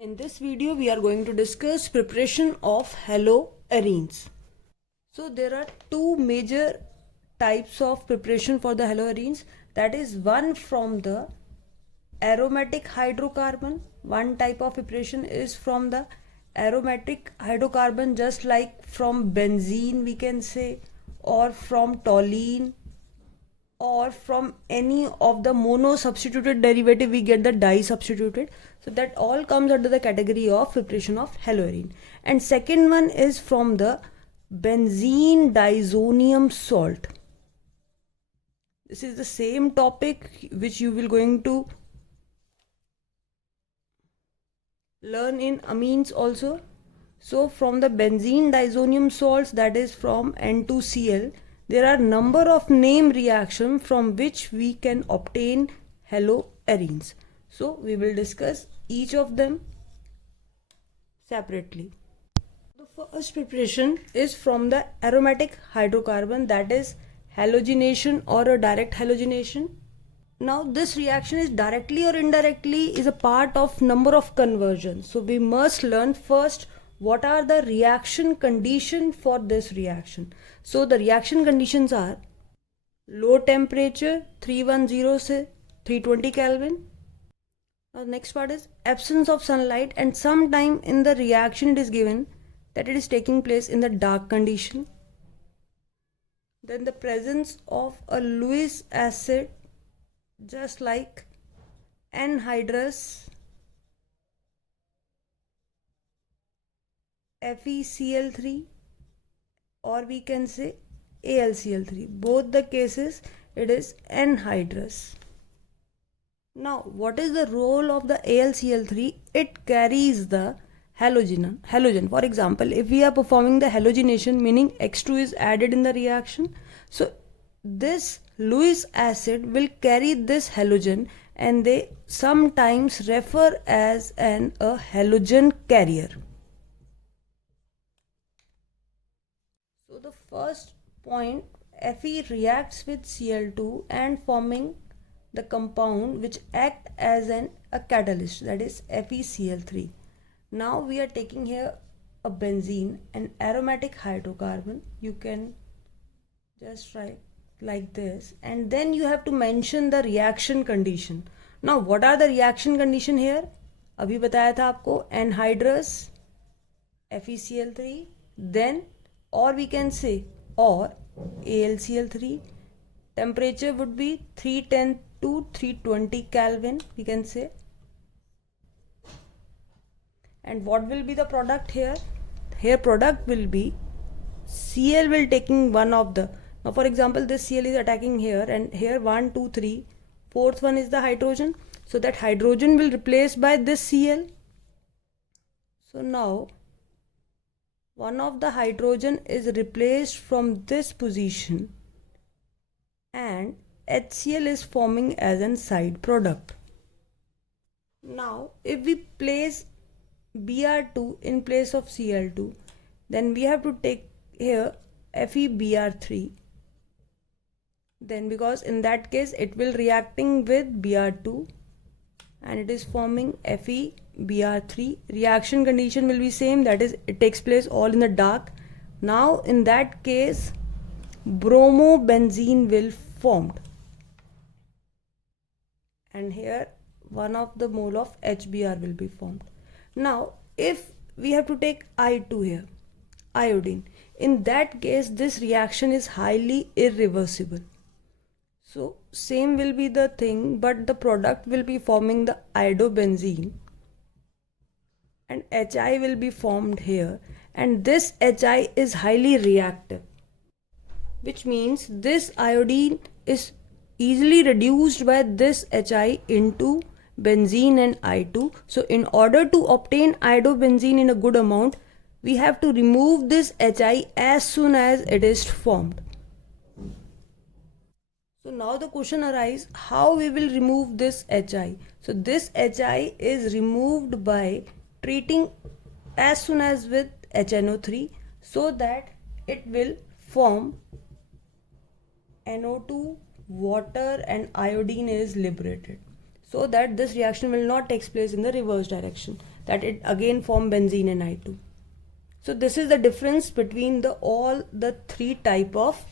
In this video, we are going to discuss preparation of haloarenes. So there are two major types of preparation for the haloarenes. That is one from the aromatic hydrocarbon. One type of preparation is from the aromatic hydrocarbon, just like from benzene we can say, or from toluene, or from any of the mono substituted derivative we get the di substituted. So that all comes under the category of preparation of haloarene. And second one is from the benzene diazonium salt. This is the same topic which you will going to learn in amines also. So from the benzene diazonium salts, that is from N2Cl, there are number of name reaction from which we can obtain haloarenes. So we will discuss each of them separately. The first preparation is from the aromatic hydrocarbon, that is halogenation or a direct halogenation. Now this reaction is directly or indirectly is a part of number of conversions. So we must learn first what are the reaction condition for this reaction. So the reaction conditions are low temperature 310 se 320 Kelvin. Now the next part is absence of sunlight, and sometime in the reaction it is given that it is taking place in the dark condition. Then the presence of a Lewis acid, just like anhydrous FeCl3, or we can say AlCl3. Both the cases it is anhydrous. Now what is the role of the AlCl3? It carries the halogen. For example, if we are performing the halogenation, meaning X2 is added in the reaction, so this Lewis acid will carry this halogen, and they sometimes refer as a halogen carrier. So the first point, Fe reacts with Cl2 and forming the compound which act as a catalyst, that is FeCl3. Now we are taking here a benzene, an aromatic hydrocarbon. You can just write like this, and then you have to mention the reaction condition. Now what are the reaction condition here? अभी बताया था आपको, anhydrous FeCl3, then or we can say or AlCl3. Temperature would be 310 to 320 Kelvin, we can say. And what will be the product here? Here product will be Cl will taking one of the, now for example this Cl is attacking here, and here 1 2 3, fourth one is the hydrogen, so that hydrogen will replace by this Cl. So now one of the hydrogen is replaced from this position, and HCl is forming as a side product. Now if we place Br2 in place of Cl2, then we have to take here FeBr3, then because in that case it will reacting with Br2 and it is forming FeBr3. Reaction condition will be same, that is it takes place all in the dark. Now in that case bromobenzene will formed, and here one of the mole of HBr will be formed. Now if we have to take I2 here, iodine, in that case this reaction is highly irreversible. So same will be the thing, but the product will be forming the iodobenzene, and Hi will be formed here, and this Hi is highly reactive, which means this iodine is easily reduced by this Hi into benzene and I2. So in order to obtain iodobenzene in a good amount, we have to remove this Hi as soon as it is formed. So now the question arises, how we will remove this Hi? So this Hi is removed by treating as soon as with HNO3, so that it will form NO2, water, and iodine is liberated, so that this reaction will not take place in the reverse direction. that it again form benzene and I2. So this is the difference between all the three type of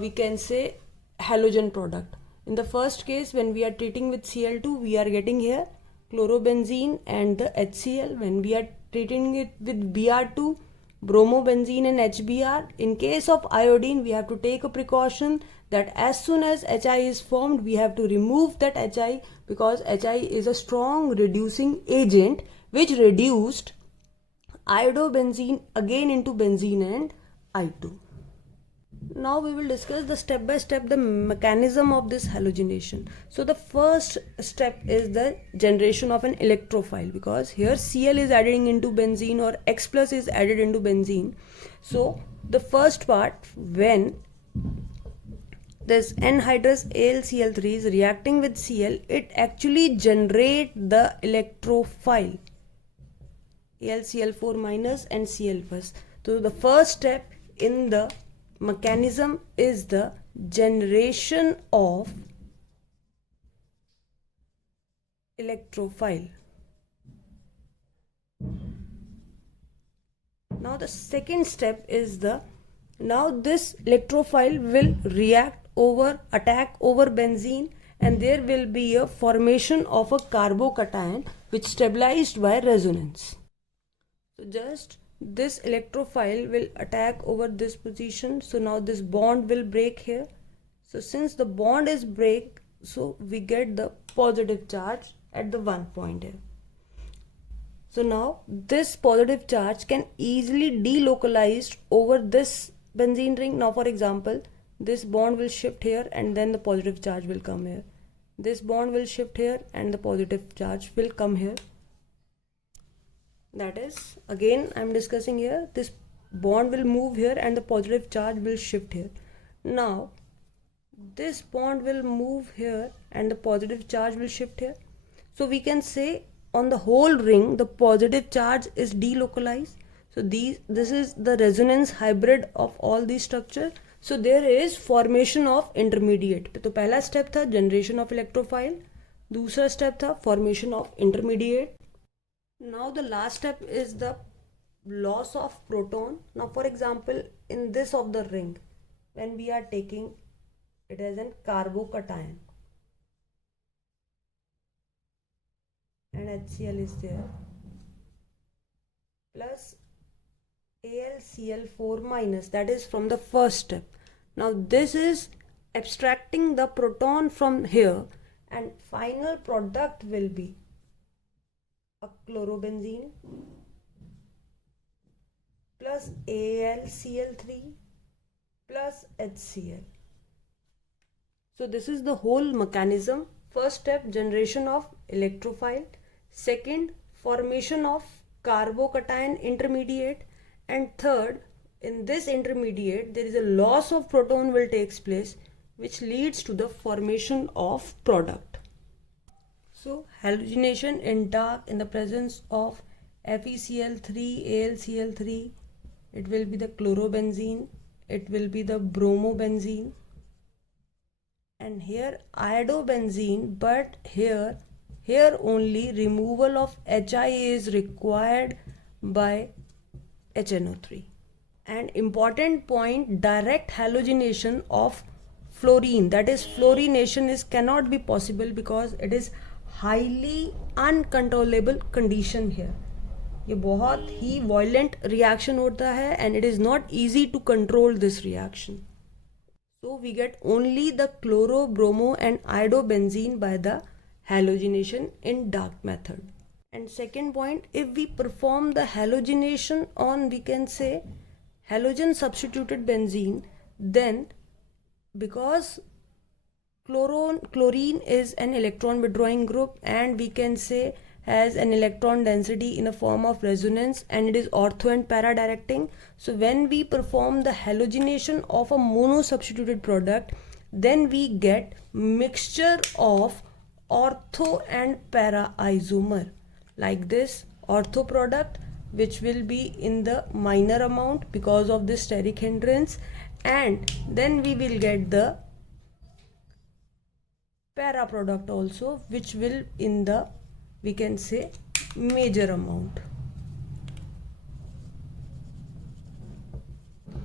we can say halogen product. In the first case, when we are treating with Cl2, we are getting here chlorobenzene and the HCl. When we are treating it with Br2, bromobenzene and HBr. In case of iodine, we have to take a precaution that as soon as Hi is formed, we have to remove that Hi, because Hi is a strong reducing agent which reduced iodobenzene again into benzene and I2. Now we will discuss the step by step the mechanism of this halogenation. So the first step is the generation of an electrophile, because here Cl is adding into benzene or X plus is added into benzene. So the first part, when this anhydrous AlCl3 is reacting with Cl, it actually generates the electrophile AlCl4 minus and Cl plus. So the first step in the mechanism is the generation of electrophile. Now the second step is now this electrophile will attack over benzene, and there will be a formation of a carbocation which stabilized by resonance. So just this electrophile will attack over this position. So now this bond will break here. So since the bond is break, so we get the positive charge at the one point here. So now this positive charge can easily delocalized over this benzene ring. Now for example, this bond will shift here and then the positive charge will come here. This bond will shift here and the positive charge will come here. That is, again I am discussing here, this bond will move here and the positive charge will shift here. Now this bond will move here and the positive charge will shift here. So we can say on the whole ring the positive charge is delocalized. So this is the resonance hybrid of all these structure. So there is formation of intermediate. तो पहला step था generation of electrophile, दूसरा step था formation of intermediate. Now the last step is the loss of proton. Now for example, in this of the ring, when we are taking it as a carbocation and HCl is there plus AlCl4 minus, that is from the first step. Now this is abstracting the proton from here, and final product will be a chlorobenzene plus AlCl3 plus HCl. So this is the whole mechanism. First step, generation of electrophile. Second, formation of carbocation intermediate. And third, in this intermediate there is a loss of proton will takes place, which leads to the formation of product. So halogenation in dark in the presence of FeCl3, AlCl3, it will be the chlorobenzene, it will be the bromobenzene, and here iodobenzene, but here only removal of Hi is required by HNO3. And important point, direct halogenation of fluorine, that is fluorination, cannot be possible because it is highly uncontrollable condition here. ये बहुत ही violent reaction होता है and it is not easy to control this reaction. So we get only the chloro, bromo and iodobenzene by the halogenation in dark method. And second point, if we perform the halogenation on, we can say, halogen substituted benzene, then because chlorine is an electron withdrawing group and we can say has an electron density in a form of resonance, and it is ortho and para directing. So when we perform the halogenation of a mono substituted product, then we get mixture of ortho and para isomer, like this ortho product which will be in the minor amount because of this steric hindrance, and then we will get the para product also, which will in the, we can say, major amount.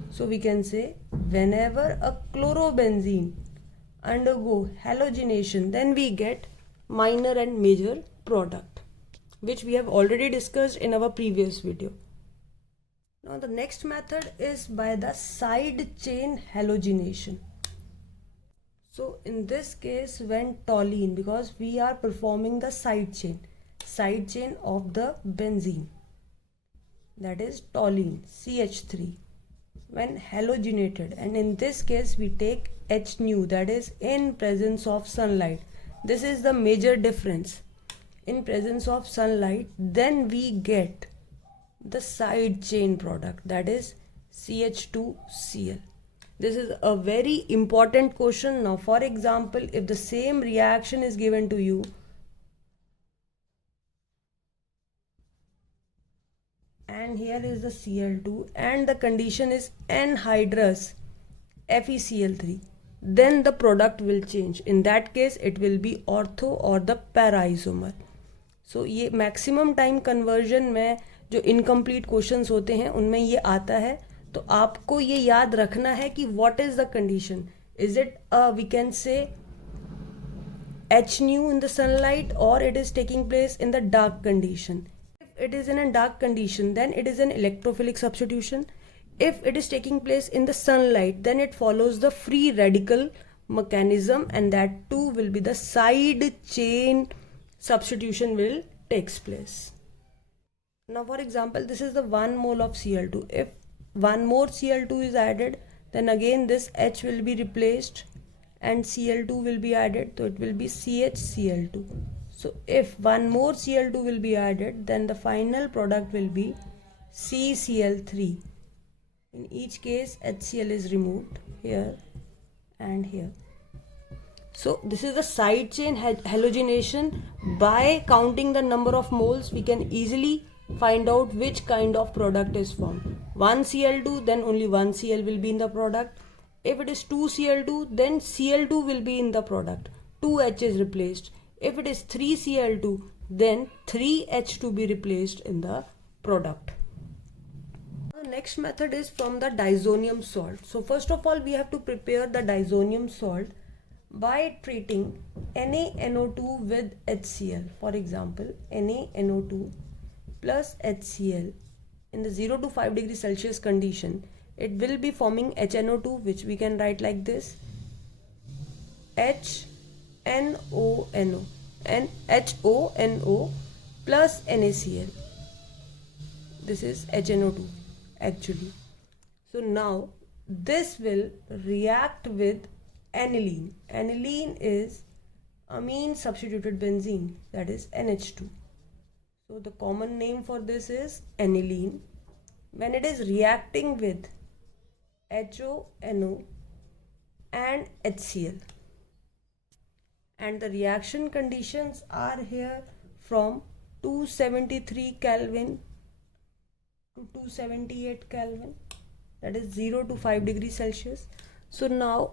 So we can say whenever a chlorobenzene undergo halogenation, then we get minor and major product, which we have already discussed in our previous video. Now the next method is by the side chain halogenation. So in this case, when toluene, because we are performing the side chain of the benzene, that is toluene CH3, when halogenated, and in this case we take H nu, that is in presence of sunlight. This is the major difference. In presence of sunlight, then we get the side chain product, that is CH2Cl. This is a very important question. Now for example, if the same reaction is given to you and here is the Cl2 and the condition is anhydrous FeCl3, then the product will change. In that case it will be ortho or the para isomer. So ये maximum time conversion में जो incomplete questions होते हैं उनमें ये आता है. तो आपको ये याद रखना है कि what is the condition. Is it we can say H nu in the sunlight, or it is taking place in the dark condition. If it is in a dark condition, then it is an electrophilic substitution. If it is taking place in the sunlight, then it follows the free radical mechanism, and that too will be the side chain substitution will takes place. Now for example, this is the 1 mole of Cl2. If 1 more Cl2 is added, then again this H will be replaced and Cl2 will be added, so it will be CHCl2. So if 1 more Cl2 will be added, then the final product will be CCl3. In each case HCl is removed here and here. So this is the side chain halogenation. By counting the number of moles, we can easily find out which kind of product is formed. 1 Cl2, then only 1 Cl will be in the product. If it is 2 Cl2, then Cl2 will be in the product. 2H is replaced. If it is 3 Cl2, then 3H to be replaced in the product. The next method is from the disonium salt. So first of all, we have to prepare the disonium salt by treating NaNO2 with HCl. For example, NaNO2 plus HCl in the 0 to 5 degrees Celsius condition, it will be forming HNO2, which we can write like this: HNONO and HONO plus NaCl. This is HNO2 actually. So now this will react with aniline. Aniline is amine substituted benzene, that is NH2. So the common name for this is aniline. When it is reacting with HONO and HCl, and the reaction conditions are here from 273 Kelvin to 278 Kelvin, that is 0 to 5 degrees Celsius. So now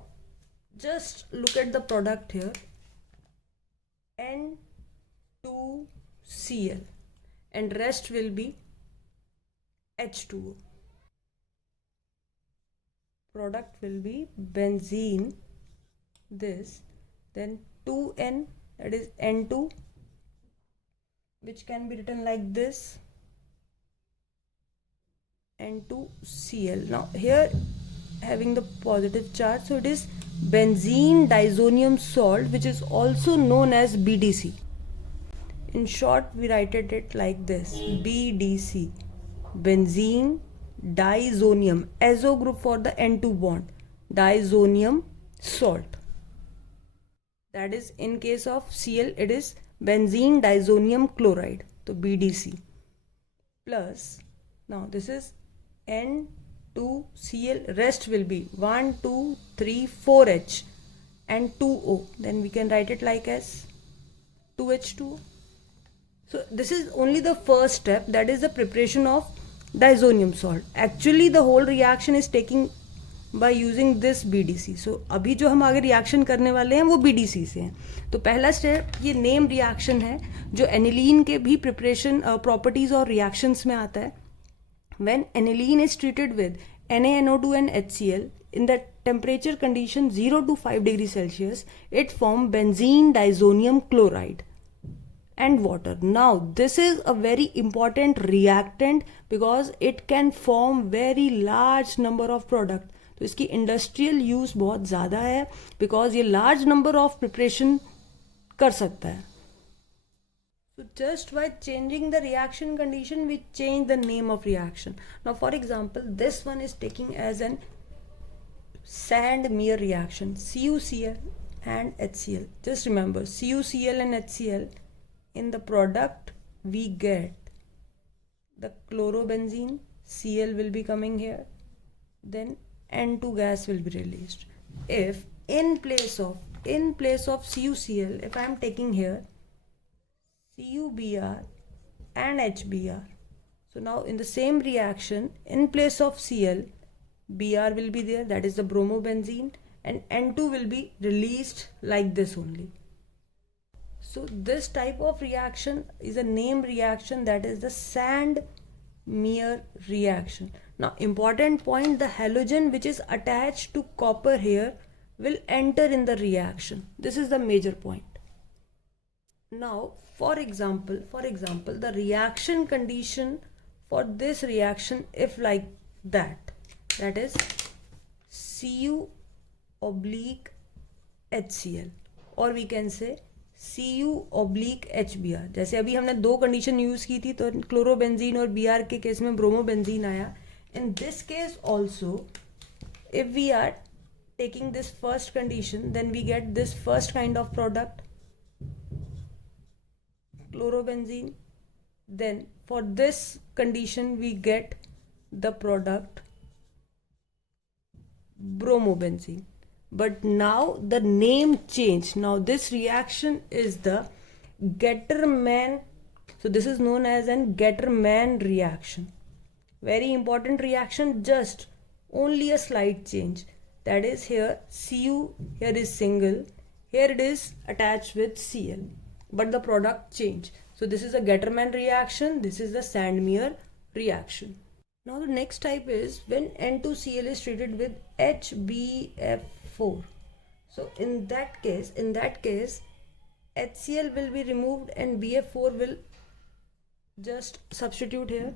just look at the product here, N2Cl, and rest will be H2O. Product will be benzene, this, then 2N, that is N2, which can be written like this, N2Cl. Now here having the positive charge, so it is benzene disonium salt, which is also known as BDC. In short, we write it like this: BDC, benzene disonium, azo group for the N2 bond, disonium salt. That is, in case of Cl, it is benzene disonium chloride, so BDC, plus, now this is N2Cl, rest will be 1, 2, 3, 4H and 2O. Then we can write it like as 2H2O. So this is only the first step, that is the preparation of disonium salt. Actually the whole reaction is taking by using this BDC. So अभी जो हम आगे reaction करने वाले हैं वो BDC से हैं. तो पहला स्टेप ये नेम रिएक्शन है जो एनिलीन के भी प्रिपरेशन प्रॉपर्टीज और रिएक्शंस में आता है. When aniline is treated with NaNO2 and HCl in the temperature condition 0 to 5 degrees Celsius, it forms benzene disonium chloride and water. Now this is a very important reactant because it can form very large number of product. तो इसकी industrial use बहुत ज़्यादा है because ये large number of preparation कर सकता है. So just by changing the reaction condition, we change the name of reaction. Now for example, this one is taking as an Sand-Meyer reaction, CuCl and HCl. Just remember, CuCl and HCl, in the product we get the chlorobenzene, Cl will be coming here, then N2 gas will be released. If in place of CuCl, if I am taking here CuBr and HBr, so now in the same reaction, in place of Cl, Br will be there, that is the bromobenzene, and N2 will be released like this only. So this type of reaction is a name reaction, that is the Sand-Meyer reaction. Now important point, the halogen which is attached to copper here will enter in the reaction. This is the major point. Now for example, the reaction condition for this reaction, if like that is Cu oblique HCl, or we can say Cu oblique HBr. जैसे अभी हमने दो condition use की थी, तो chlorobenzene और Br के case में ब्रोमोबेंजीन आया. In this case also, if we are taking this first condition, then we get this first kind of product, chlorobenzene. Then for this condition we get the product bromobenzene. But now the name changed. Now this reaction is the Gettermann. So this is known as an Gettermann reaction. Very important reaction, just only a slight change. That is, here Cu here is single, here it is attached with Cl, but the product change. So this is a Gettermann reaction, this is the Sand-Meyer reaction. Now the next type is when N2Cl is treated with HbF4. So in that case HCl will be removed and BF4 will just substitute here.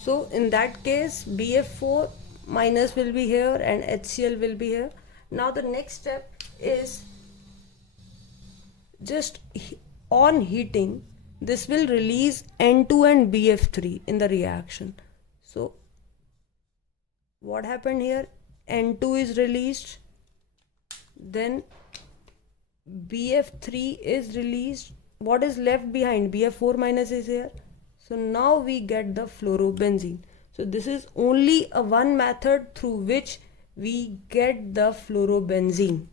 So in that case BF4 minus will be here and HCl will be here. Now the next step is just on heating, this will release N2 and BF3 in the reaction. So what happened here? N2 is released, then BF3 is released. What is left behind? BF4 minus is here. So now we get the fluorobenzene. So this is only a one method through which we get the fluorobenzene.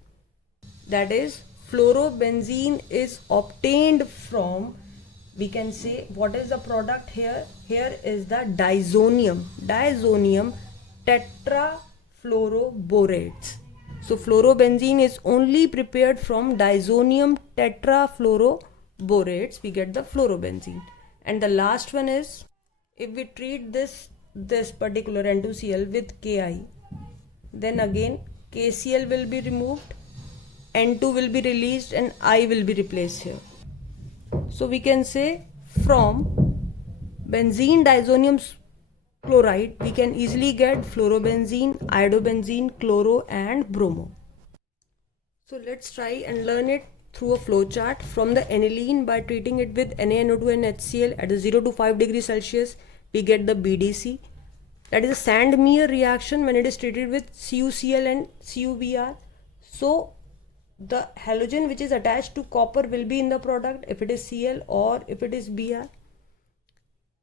That is, fluorobenzene is obtained from, we can say, what is the product here? Here is the disonium tetrafluoroborates. So fluorobenzene is only prepared from disonium tetrafluoroborates. We get the fluorobenzene. And the last one is, if we treat this particular N2Cl with Ki, then again KCl will be removed, N2 will be released and I will be replaced here. So we can say from benzene disonium chloride we can easily get fluorobenzene, iodobenzene, chloro and bromo. So let's try and learn it through a flow chart. From the aniline, by treating it with NaNO2 and HCl at a 0 to 5 degrees Celsius, we get the BDC. That is a Sand-Meyer reaction when it is treated with CuCl and CuBr. So the halogen which is attached to copper will be in the product if it is Cl or if it is Br.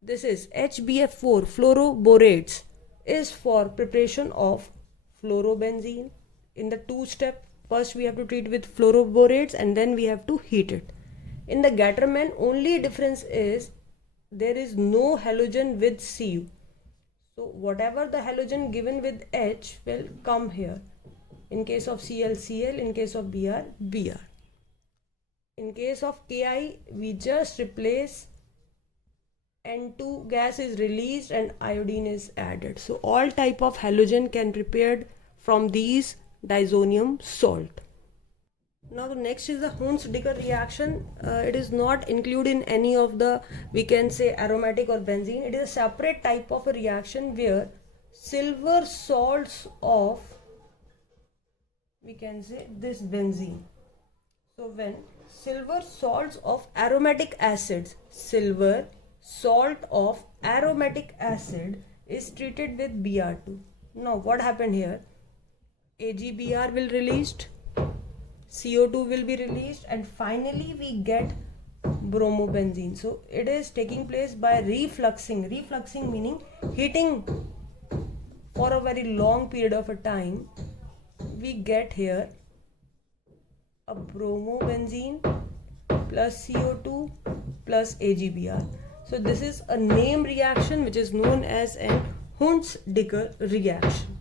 This is HbF4 fluoroborates is for preparation of fluorobenzene. In the two step, first we have to treat with fluoroborates and then we have to heat it. In the Gettermann, only difference is there is no halogen with Cu. So whatever the halogen given with H will come here. In case of Cl, Cl, in case of Br, Br. In case of Ki, we just replace N2 gas is released and iodine is added. So all type of halogen can prepared from these disonium salt. Now the next is the Hunts-Dicker reaction. It is not included in any of the, we can say, aromatic or benzene. It is a separate type of a reaction where silver salts of, we can say, this benzene. So when silver salts of aromatic acids, silver salt of aromatic acid is treated with Br2. Now what happened here? AgBr will released, CO2 will be released, and finally we get bromobenzene. So it is taking place by refluxing. Refluxing meaning heating for a very long period of a time. We get here a bromobenzene plus CO2 plus AgBr. So this is a name reaction which is known as an Hunts-Dicker reaction.